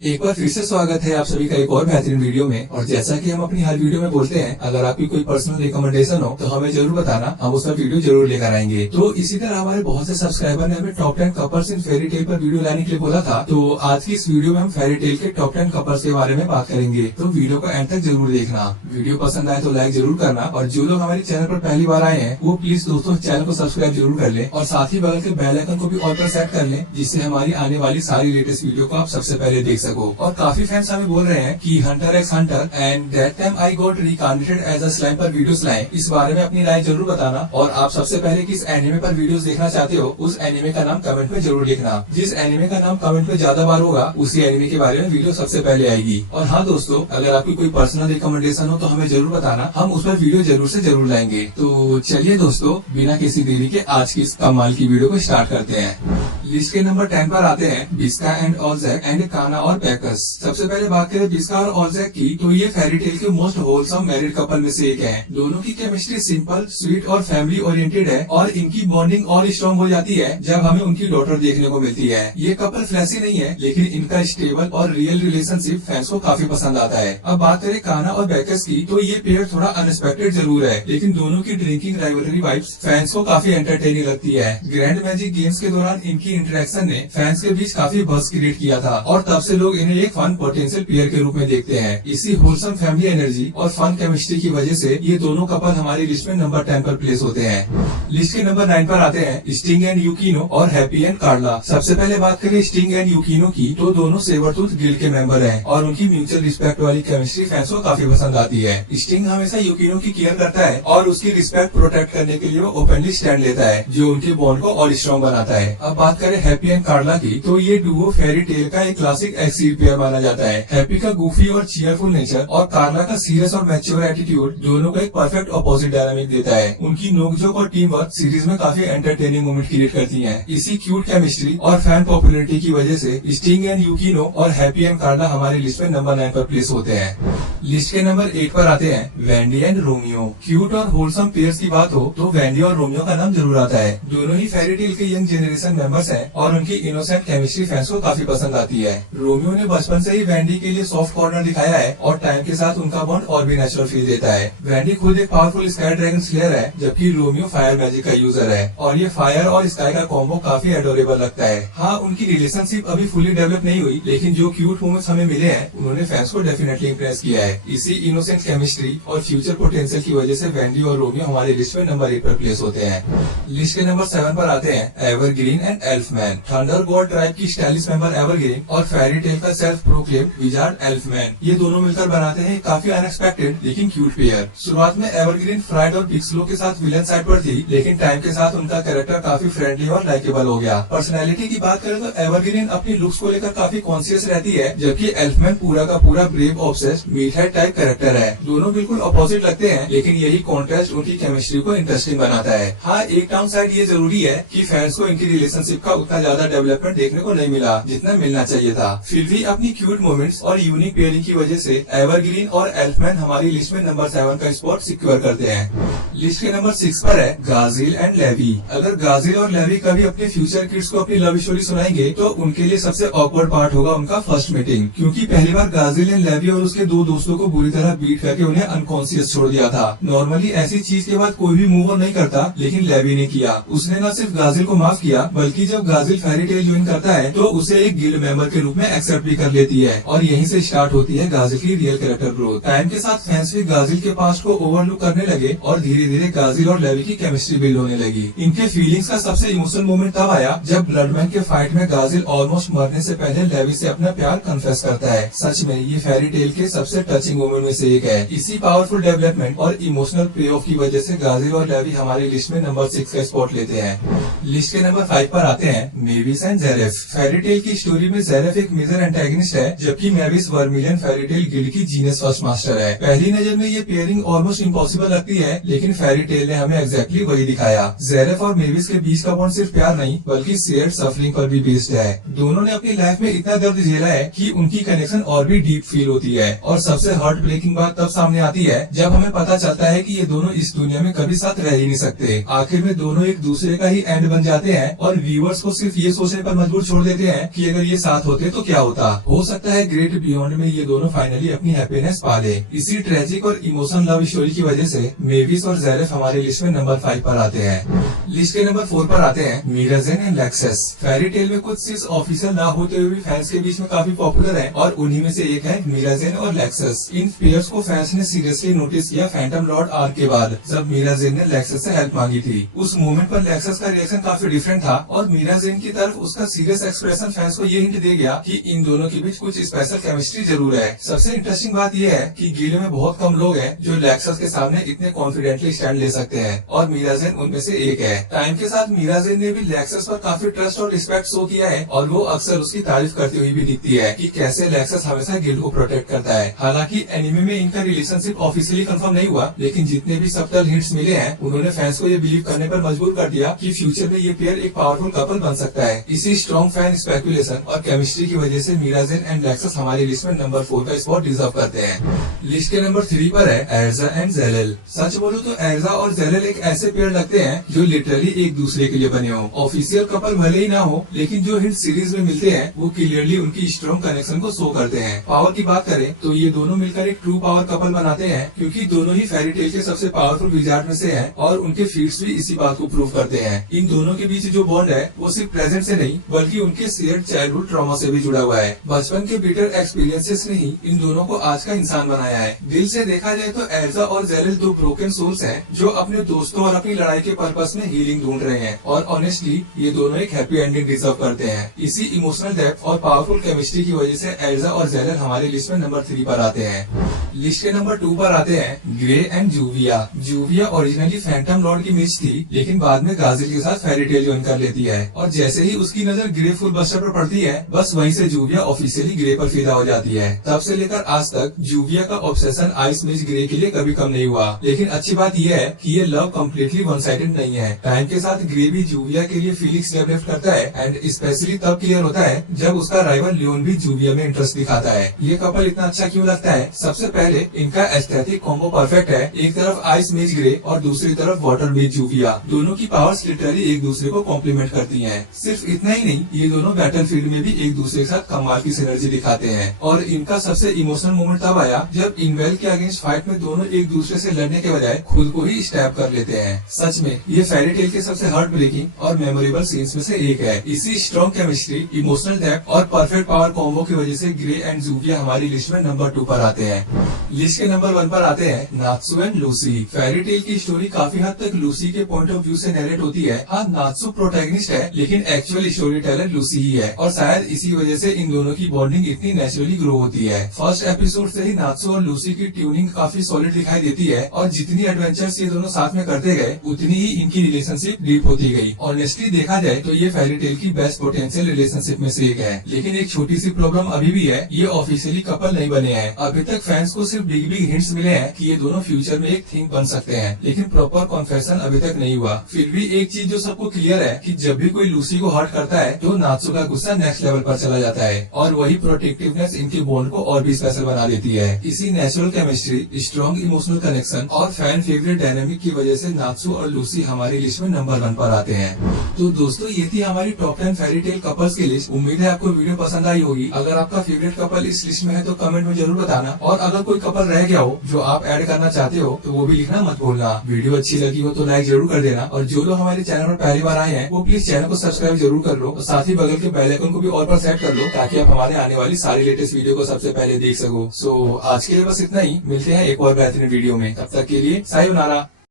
एक बार फिर से स्वागत है आप सभी का एक और बेहतरीन वीडियो में। और जैसा कि हम अपनी हर वीडियो में बोलते हैं, अगर आपकी कोई पर्सनल रिकमेंडेशन हो तो हमें जरूर बताना, हम उसका वीडियो जरूर लेकर आएंगे। तो इसी तरह हमारे बहुत से सब्सक्राइबर ने हमें टॉप 10 कपल्स इन फेरी टेल पर वीडियो लाने के लिए बोला था। तो आज की इस वीडियो में हम फेरी टेल के टॉप 10 कपल्स के बारे में बात करेंगे। तो वीडियो को एंड तक जरूर देखना। वीडियो पसंद आए तो लाइक जरूर करना, और जो लोग हमारे चैनल पर पहली बार आए हैं वो प्लीज दोस्तों चैनल को सब्सक्राइब जरूर कर ले, और साथ ही बगल के बेल आइकन को भी ऑल पर सेट कर ले, जिससे हमारी आने वाली सारी लेटेस्ट वीडियो को आप सबसे पहले देख सको। और काफी फैंस हमें बोल रहे हैं कि Hunter X Hunter and That Time I Got Reincarnated as a Slime पर वीडियोस लाएं। इस बारे में अपनी राय जरूर बताना, और आप सबसे पहले किस एनिमे पर वीडियोस देखना चाहते हो उस एनिमे का नाम कमेंट में जरूर लिखना। जिस एनिमे का नाम कमेंट में ज्यादा बार होगा उसी एनिमे के बारे में वीडियो सबसे पहले आएगी। और हाँ दोस्तों, अगर आपकी कोई पर्सनल रिकमेंडेशन हो तो हमें जरूर बताना, हम उस पर वीडियो जरूर से जरूर लाएंगे। तो चलिए दोस्तों, बिना किसी देरी के आज की इस कमाल की वीडियो को स्टार्ट करते हैं। लिस्ट के नंबर 10 पर आते हैं बिस्का एंड ऑलजैक एंड काना और पैकस। सबसे पहले बात करें बिस्का और ऑलजैक की, तो ये फेरी टेल के मोस्ट होलसम मैरिड कपल में से एक है। दोनों की केमिस्ट्री सिंपल, स्वीट और फैमिली ओरिएंटेड है, और इनकी बॉन्डिंग और स्ट्रॉन्ग हो जाती है जब हमें उनकी डॉटर देखने को मिलती है। ये कपल फ्लैशी नहीं है, लेकिन इनका स्टेबल और रियल रिलेशनशिप फैंस को काफी पसंद आता है। अब बात करें काना और पैकस की, तो ये पेयर थोड़ा अनएक्सपेक्टेड जरूर है, लेकिन दोनों की ड्रिंकिंग राइवलरी वाइब्स फैंस को काफी एंटरटेनिंग लगती है। ग्रैंड मैजिक गेम्स के दौरान इनकी इंटरेक्शन ने फैंस के बीच काफी बज़ क्रिएट किया था, और तब से लोग इन्हें एक फन पोटेंशियल पेयर के रूप में देखते हैं। इसी होलसम फैमिली एनर्जी और फन केमिस्ट्री की वजह से ये दोनों कपल हमारी लिस्ट में नंबर 10 पर प्लेस होते हैं। लिस्ट के नंबर 9 पर आते हैं स्टिंग एंड यूकिनो और हैप्पी एंड कार्ला। सबसे पहले बात करें स्टिंग एंड यूकिनो की, तो दोनों सेबरटूथ गिल्ड के मेंबर हैं, और उनकी म्यूचुअल रिस्पेक्ट वाली केमिस्ट्री फैंस को काफी पसंद आती है। स्टिंग हमेशा यूकिनो की केयर करता है, और उसकी रिस्पेक्ट प्रोटेक्ट करने के लिए वो ओपनली स्टैंड लेता है, जो उनके बॉन्ड को और स्ट्रॉन्ग बनाता है। अब बात करें हैप्पी एंड कार्ला की, तो ये डुओ फेरी टेल का एक क्लासिक एक्सीड पेयर माना जाता है। हैप्पी का गूफी और चीयरफुल नेचर और कार्ला का सीरियस और मैच्योर एटीट्यूड दोनों को एक परफेक्ट अपोजिट डायनामिक देता है। उनकी नोकझोंक और टीम वर्क सीरीज में काफी एंटरटेनिंग मोमेंट क्रिएट करती है। इसी क्यूट केमिस्ट्री और फैन पॉपुलरिटी की वजह से स्टिंग एंड यूकिनो और हैप्पी एंड कार्ला हमारी लिस्ट में नंबर 9 पर प्लेस होते हैं। लिस्ट के नंबर 8 पर आते हैं वेंडी एंड रोमियो। क्यूट और होलसम पेयर्स की बात हो तो वेंडी और रोमियो का नाम जरूर आता है। दोनों ही फेरी टेल के यंग जेनरेशन मेंबर्स हैं, और उनकी इनोसेंट केमिस्ट्री फैंस को काफी पसंद आती है। रोमियो ने बचपन से ही वेंडी के लिए सॉफ्ट कॉर्नर दिखाया है, और टाइम के साथ उनका बॉन्ड और भी नेचुरल फील देता है। वेंडी खुद एक पावरफुल स्काई ड्रैगन स्लेयर है, जबकि रोमियो फायर मैजिक का यूजर है, और ये फायर और स्काई का कॉम्बो काफी एडोरेबल लगता है। हाँ, उनकी रिलेशनशिप अभी फुली डेवलप नहीं हुई, लेकिन जो क्यूट मोमेंट्स हमें मिले हैं उन्होंने फैंस को डेफिनेटली इम्प्रेस किया है। इसी इनोसेंट केमिस्ट्री और फ्यूचर पोटेंशियल की वजह से वेंडी और रोमियो हमारे लिस्ट में नंबर 8 पर प्लेस होते हैं। लिस्ट के नंबर 7 पर आते हैं Evergreen and Elfman. Thunder God Tribe की स्टाइलिश मेंबर एवरग्रीन और फेरी टेल का सेल्फ प्रोक्लेम्ड विजार्ड एल्फमैन, ये दोनों मिलकर बनाते हैं काफी अनएक्सपेक्टेड लेकिन क्यूट पेयर। शुरुआत में एवरग्रीन फ्राइड और पिक्सलो के साथ विलन साइड पर थी, लेकिन टाइम के साथ उनका कैरेक्टर काफी फ्रेंडली और लाइकेबल हो गया। पर्सनैलिटी की बात करें तो एवरग्रीन अपनी लुक्स को लेकर काफी कॉन्शियस रहती है, जबकि एल्फमैन पूरा का पूरा ब्रेव ऑब्सेस्ड मीटहेड टाइप कैरेक्टर है। दोनों बिल्कुल अपोजिट लगते हैं, लेकिन यही कॉन्ट्रास्ट उनकी केमिस्ट्री को इंटरेस्टिंग बनाता है। हाँ, एक डाउन साइड ये जरूरी है कि फैंस को इनकी रिलेशनशिप का उतना ज्यादा डेवलपमेंट देखने को नहीं मिला जितना मिलना चाहिए था। फिर भी अपनी क्यूट मोमेंट्स और यूनिक पेयरिंग की वजह से एवरग्रीन और एल्फमैन हमारी लिस्ट में नंबर 7 का स्पॉट सिक्योर करते हैं। लिस्ट के नंबर 6 पर है गाजिल एंड लेवी। अगर गाजिल और लेवी कभी अपने फ्यूचर किड्स को अपनी लव स्टोरी सुनाएंगे तो उनके लिए सबसे ऑकवर्ड पार्ट होगा उनका फर्स्ट मीटिंग, क्योंकि पहली बार गाजिल ने लेवी और उसके दो दोस्तों को बुरी तरह बीट करके उन्हें अनकॉन्शियस छोड़ दिया था। नॉर्मली ऐसी चीज के बाद कोई भी मूव ऑन नहीं करता, लेकिन लेवी ने किया। उसने न सिर्फ गाजिल को माफ किया, बल्कि जब गाजिल फेरी टेल ज्वाइन करता है तो उसे एक गिल्ड मेंबर के रूप में एक्सेप्ट भी कर लेती है, और यहीं से स्टार्ट होती है गाजिल की रियल कैरेक्टर ग्रोथ। टाइम के साथ फैंस भी गाजिल के पास्ट को ओवरलुक करने लगे, और धीरे धीरे गाजिल और लेवी की केमिस्ट्री बिल्ड होने लगी। इनके फीलिंग्स का सबसे इमोशनल मोमेंट तब आया जब ब्लडमैन के फाइट में गाजिल ऑलमोस्ट मरने से पहले लेवी से अपना प्यार कन्फेस करता है। सच में ये फेरी टेल के सबसे टचिंग मोमेंट में से एक है। इसी पावरफुल डेवलपमेंट और इमोशनल पे ऑफ की वजह से गाजिल और लेवी हमारी लिस्ट में नंबर 6 का स्पॉट लेते हैं। लिस्ट के नंबर 5 पर आते हैं मेविस एंड जेरेफ। फेरी टेल की स्टोरी में जेरेफ एक मेजर एंटेगनिस्ट है, जबकि Mavis vermilion fairy tale guild की जीनियस फर्स्ट मास्टर है। पहली नजर में ये पेयरिंग ऑलमोस्ट इम्पॉसिबल लगती है, लेकिन फेरी टेल ने हमें एग्जैक्टली वही दिखाया। जेरेफ और मेविस के बीच का बॉन्ड सिर्फ प्यार नहीं बल्कि शेयर्ड सफरिंग पर भी बेस्ड है। दोनों ने अपनी लाइफ में इतना दर्द झेला है कि उनकी कनेक्शन और भी डीप फील होती है। और सबसे हार्ट ब्रेकिंग बात तब सामने आती है जब हमें पता चलता है कि ये दोनों इस दुनिया में कभी साथ रह ही नहीं सकते। आखिर में दोनों एक दूसरे का ही एंड बन जाते हैं, और व्यूअर्स व्यूअर्स को सिर्फ ये सोचने पर मजबूर छोड़ देते हैं कि अगर ये साथ होते तो क्या होता। हो सकता है ग्रेट बियॉन्ड में ये दोनों फाइनली अपनी हैप्पीनेस पा ले। इसी ट्रेजिक और इमोशनल लव स्टोरी की वजह से मेविस और ज़ेरेफ हमारी लिस्ट में नंबर 5 पर आते हैं। लिस्ट के नंबर 4 पर आते हैं मीराजेन एंड लेक्सस। फेरी टेल में कुछ सीन्स ऑफिशियल ना होते हुए भी फैंस के बीच में काफी पॉपुलर है और उन्हीं में से एक है मीराजेन और लेक्सस। इन पेयर्स को फैंस ने सीरियसली नोटिस किया फैंटम लॉर्ड आर्क के बाद, जब मीराजेन ने लेक्सस से हेल्प मांगी थी। उस मोमेंट पर लेक्सस का रिएक्शन काफी डिफरेंट था और मीराजेन की तरफ उसका सीरियस एक्सप्रेशन फैंस को ये हिंट दे गया कि इन दोनों के बीच कुछ स्पेशल केमिस्ट्री जरूर है। सबसे इंटरेस्टिंग बात यह है कि गिल्ड में बहुत कम लोग हैं जो लेक्सस के सामने इतने कॉन्फिडेंटली स्टैंड ले सकते हैं और मीराजेन उनमें से एक है। टाइम के साथ मीराजेन ने भी लेक्सस पर काफी ट्रस्ट और रिस्पेक्ट शो किया है और वो अक्सर उसकी तारीफ करती हुई भी दिखती है कि कैसे लेक्सस हमेशा गिल्ड को प्रोटेक्ट करता है। हालांकि एनिमे में इनका रिलेशनशिप ऑफिशियली कंफर्म नहीं हुआ, लेकिन जितने भी सबटल हिंट्स मिले हैं उन्होंने फैंस को ये बिलीव करने पर मजबूर कर दिया कि फ्यूचर में ये पेयर एक पावरफुल कपल बन सकता है। इसी स्ट्रॉन्ग फैन स्पेकुलेशन और केमिस्ट्री की वजह से मीराजेन एंड लेक्सस हमारी लिस्ट में नंबर 4 का स्पॉट डिजर्व करते हैं। लिस्ट के नंबर 3 पर है एर्जा एंड ज़ेलेल। सच बोलूं तो एर्जा और ज़ेलेल एक ऐसे पेयर लगते हैं जो लिटरली एक दूसरे के लिए बने हो। ऑफिशियल कपल भले ही ना हो, लेकिन जो हिट सीरीज में मिलते हैं वो क्लियरली उनकी स्ट्रॉन्ग कनेक्शन को शो करते हैं। पावर की बात करें तो ये दोनों मिलकर एक ट्रू पावर कपल बनाते हैं, क्योंकि दोनों ही फेरी टेल के सबसे पावरफुल विजार्ड में से हैं और उनके फीट्स भी इसी बात को प्रूव करते हैं। इन दोनों के बीच जो बॉन्ड है वो सिर्फ प्रेजेंट से नहीं बल्कि उनके शेयर्ड चाइल्डहुड ट्रॉमा से भी जुड़ा हुआ है। बचपन के बिटर एक्सपीरियंसेस ने ही इन दोनों को आज का इंसान बनाया है। दिल से देखा जाए तो एर्जा और ज़ेलेल दो ब्रोकन सोल्स हैं जो अपने दोस्तों और अपनी लड़ाई के पर्पस में हीलिंग ढूंढ रहे हैं और ऑनेस्टली ये दोनों एक हैप्पी एंडिंग डिजर्व करते हैं। इसी इमोशनल डेप्थ और पावरफुल केमिस्ट्री की वजह से एर्जा और ज़ेलेल हमारी लिस्ट में नंबर 3 पर आते हैं। लिस्ट के नंबर 2 पर आते हैं Gray and Juvia. Juvia originally Phantom Lord की मिच थी, लेकिन बाद में गाजिल के साथ फेरी टेल ज्वाइन कर लेती है और जैसे ही उसकी नजर ग्रे फुल बस्टर पर पड़ती है, बस वहीं से जूविया ऑफिशियली ग्रे पर फिदा हो जाती है। तब से लेकर आज तक जूविया का ऑब्सेशन आइस मिच ग्रे के लिए कभी कम नहीं हुआ। लेकिन अच्छी बात यह है कि ये लव कम्प्लीटली वन साइडेड नहीं है। टाइम के साथ ग्रे भी जूविया के लिए फीलिंग्स डेवलप करता है एंड स्पेशली तब क्लियर होता है जब उसका राइवल लियोन भी जूविया में इंटरेस्ट दिखाता है। ये कपल इतना अच्छा क्यों लगता है? सबसे पहले इनका एस्थेटिक कॉम्बो परफेक्ट है। एक तरफ आइस मेज ग्रे और दूसरी तरफ वाटर मेज जूविया। दोनों की पावर्स लिटरली एक दूसरे को कॉम्प्लीमेंट करती हैं। सिर्फ इतना ही नहीं, ये दोनों बैटलफील्ड में भी एक दूसरे के साथ कमाल की सिनर्जी दिखाते हैं और इनका सबसे इमोशनल मोमेंट तब आया जब इनवेल के अगेंस्ट फाइट में दोनों एक दूसरे से लड़ने के बजाय खुद को ही स्टैब कर लेते हैं। सच में ये फेरी टेल के सबसे हार्ट ब्रेकिंग और मेमोरेबल सीन्स में से एक है। इसी स्ट्रॉन्ग केमिस्ट्री, इमोशनल डेप्थ और परफेक्ट पावर कॉम्बो की वजह से ग्रे एंड जूविया हमारी लिस्ट में नंबर 2 पर आते हैं। लिस्ट के नंबर 1 पर आते हैं Natsu and Lucy. Fairy tale की स्टोरी काफी हद तक लूसी के पॉइंट ऑफ व्यू से नरेट होती है। हाँ, नात्सु प्रोटैगनिस्ट है, लेकिन एक्चुअल स्टोरी टेलर लूसी ही है और शायद इसी वजह से इन दोनों की बॉन्डिंग इतनी नेचुरली ग्रो होती है। फर्स्ट एपिसोड से ही नात्सु और लूसी की ट्यूनिंग काफी सॉलिड दिखाई देती है और जितनी एडवेंचर्स ये दोनों साथ में करते गए उतनी ही इनकी रिलेशनशिप डीप होती गई। ऑनेस्टली देखा जाए तो ये फेरी टेल की बेस्ट पोटेंशियल रिलेशनशिप में से एक है। लेकिन एक छोटी सी प्रॉब्लम अभी भी है, ये ऑफिशियली कपल नहीं बने हैं। अभी तक फैंस को सिर्फ बिग बिग हिंट्स मिले हैं कि ये दोनों फ्यूचर में एक थिंग बन सकते हैं, लेकिन प्रॉपर कॉन्फेशन अभी तक नहीं हुआ। फिर भी एक चीज जो सबको क्लियर है कि जब भी कोई लूसी को हर्ट करता है तो नात्सु का गुस्सा नेक्स्ट लेवल पर चला जाता है और वही प्रोटेक्टिवनेस इनके बॉन्ड को और भी स्पेशल बना देती है। इसी natural chemistry, strong emotional connection और फैन फेवरेट डायनामिक की वजह से नात्सु और लूसी हमारी लिस्ट में नंबर 1 पर आते हैं। तो दोस्तों, ये थी हमारी टॉप 10 फेरी टेल कपल्स की लिस्ट। उम्मीद है आपको वीडियो पसंद आई होगी। अगर आपका फेवरेट कपल इस लिस्ट में है तो कमेंट में जरूर बताना और अगर कोई कपल रह गया हो जो आप ऐड करना चाहते हो तो वो भी लिखना मत भूलना। वीडियो अच्छी लगी हो तो लाइक जरूर कर देना और जो लोग हमारे चैनल पर पहली बार आए हैं वो प्लीज चैनल को सब्सक्राइब जरूर कर लो और साथ ही बगल के बेल आइकन को भी ऑल पर सेट कर लो ताकि आप हमारे आने वाली सारी लेटेस्ट वीडियो को सबसे पहले देख सको। सो आज के लिए बस इतना ही। मिलते हैं एक और बेहतरीन वीडियो में। तब तक के लिए सायोनारा।